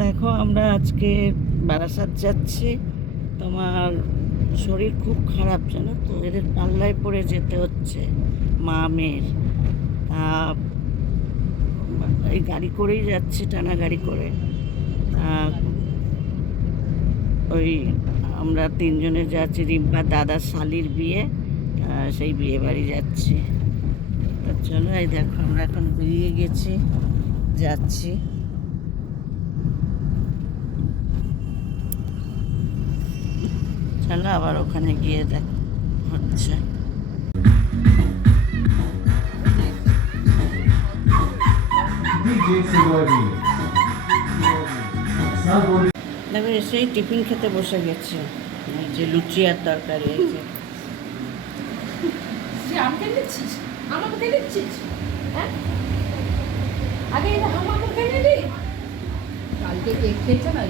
দেখো, আমরা আজকে বারাসাত যাচ্ছি। তোমার শরীর খুব খারাপ, জানো তো? এদের পাল্লায় পড়ে যেতে হচ্ছে, মা মেয়ের। তা, এই গাড়ি করেই যাচ্ছি, টানা গাড়ি করে। ওই আমরা তিনজনে যাচ্ছি, রিম্পা, দাদা, শালির বিয়ে। সেই বিয়ে বাড়ি যাচ্ছি। চলো, এই দেখো, আমরা এখন বেরিয়ে গেছি, যাচ্ছি। চলো আবার ওখানে গিয়ে দেখ হচ্ছে। দেখো, এসেই টিফিন খেতে বসে গেছে। যে লুচি আর তরকারি, এই যে। হ্যাঁ? কালকে কেক খেয়েছে না?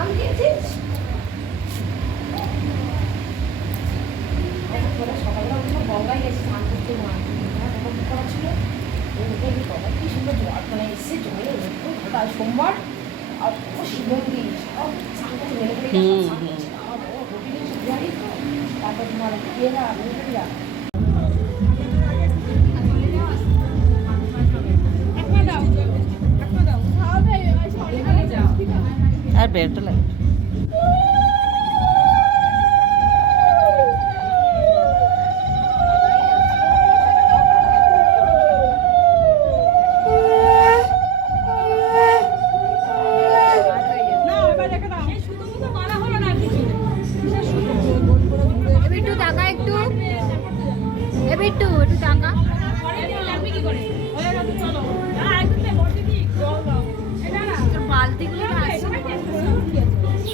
আমি খেয়েছিস? এখন তোরা সকালবেলা উঠে গঙ্গায় গেছে স্নান করতে মা তখন কি করা ছিল? ও উঠে কি সুন্দর জল? মানে এসে জলে সোমবার। আর ও সব স্নান করতে মেলে করে হুম, স্নান করছে। আর ও রুটিনে বিরিয়ানি তো। তারপর তোমার ইয়েরা মিলিয়া আর বেরোতে টাকা একটু। এবার একটু একটু টাকা বালতিগুলো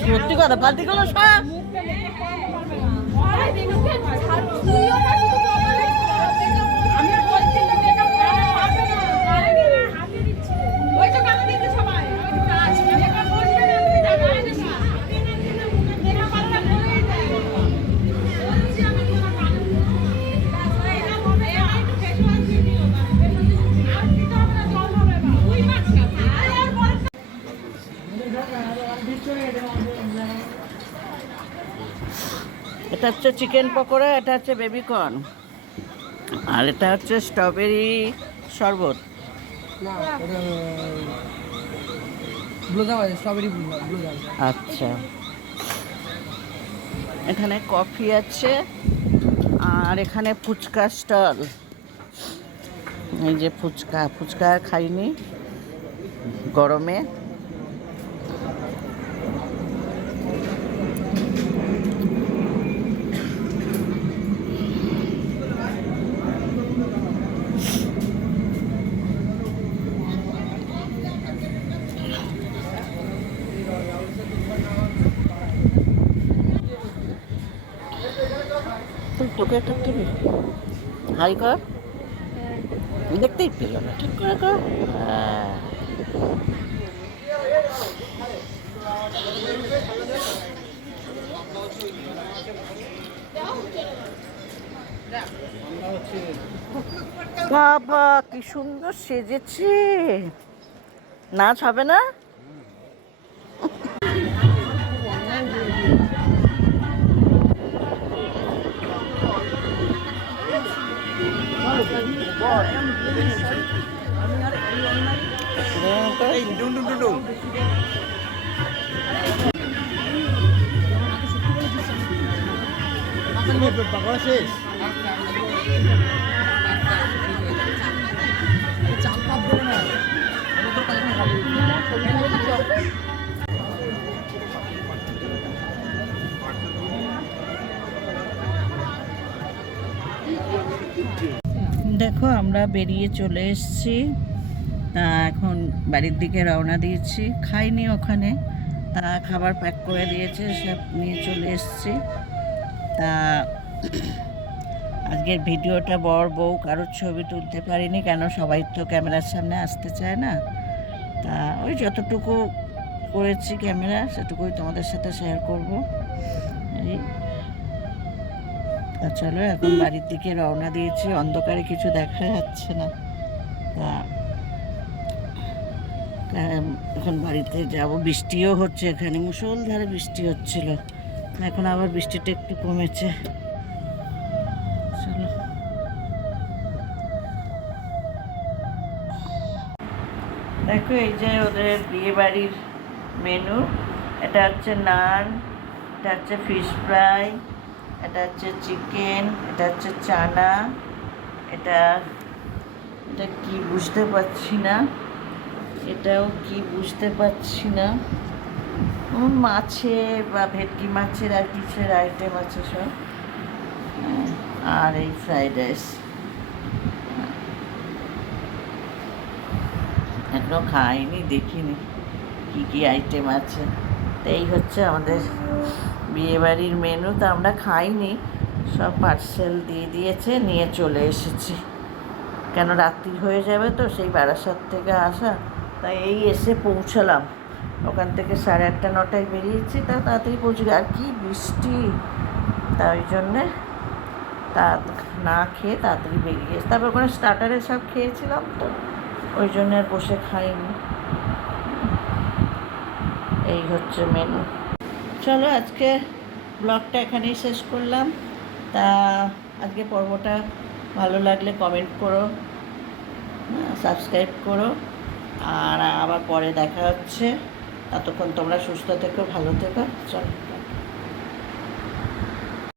সত্যি কথা বালতিগুলো সব এটা হচ্ছে চিকেন পকোড়া এটা হচ্ছে বেবিকর্ন আর এটা হচ্ছে স্ট্রবেরি শরবত। আচ্ছা। এখানে কফি আছে আর এখানে ফুচকা স্টল এই যে ফুচকা ফুচকা খাইনি গরমে। তোকে একটা দিবি হাই কর। দেখতেই পেল না। ঠিক করে কর। হ্যাঁ। বাবা কি সুন্দর সেজেছে। নাচ হবে না? শেষ দেখো, আমরা বেরিয়ে চলে এসেছি। তা এখন বাড়ির দিকে রওনা দিয়েছি। খাইনি ওখানে। তা খাবার প্যাক করে দিয়েছে, সব নিয়ে চলে এসেছি। তা আজকের ভিডিওটা বর বউ, কারোর ছবি তুলতে পারিনি, কেন সবাই তো ক্যামেরার সামনে আসতে চায় না। তা ওই যতটুকু করেছি ক্যামেরা, সেটুকুই তোমাদের সাথে শেয়ার করব। এই তা চলো, এখন বাড়ির দিকে রওনা দিয়েছি, অন্ধকারে কিছু দেখা যাচ্ছে না। তা এখন বাড়িতে যাব। বৃষ্টিও হচ্ছে এখানে মুসলধারে বৃষ্টি হচ্ছিল। এখন আবার বৃষ্টিটা একটু কমেছে। চলো। দেখো, এই যে ওদের বিয়ে বাড়ির মেনু এটা হচ্ছে নান, এটা হচ্ছে ফিশ ফ্রাই এটা হচ্ছে চিকেন, এটা হচ্ছে চানা, এটা এটা কি বুঝতে পারছি না। এটাও কি বুঝতে পারছি না। মাছে বা ভেটকি মাছের আর কিসের আইটেম আছে সব? আর এই ফ্রাইড রাইস এখনও খাইনি, দেখিনি কি কি আইটেম আছে। তো এই হচ্ছে আমাদের বিয়েবাড়ির মেনু তো আমরা খাইনি। সব পার্সেল দিয়ে দিয়েছে, নিয়ে চলে এসেছি। কেন রাত্রি হয়ে যাবে তো? সেই বারাসাত থেকে আসা। তাই এই এসে পৌঁছালাম। ওখান থেকে সাড়ে আটটা, নটায় বেরিয়েছি, তা তাড়াতাড়ি পৌঁছে আর কি বৃষ্টি! তা ওই জন্যে তা না খেয়ে তাড়াতাড়ি বেরিয়ে তারপর ওখানে স্টার্টারে সব খেয়েছিলাম তো। ওই জন্য আর বসে খাইনি। এই হচ্ছে মেনু চলো আজকে ব্লগটা এখানেই শেষ করলাম। তা আজকে পর্বটা ভালো লাগলে কমেন্ট করো সাবস্ক্রাইব করো। আর আবার পরে দেখা হচ্ছে। ততক্ষণ তোমরা সুস্থ থেকো, ভালো থেকো। চলো।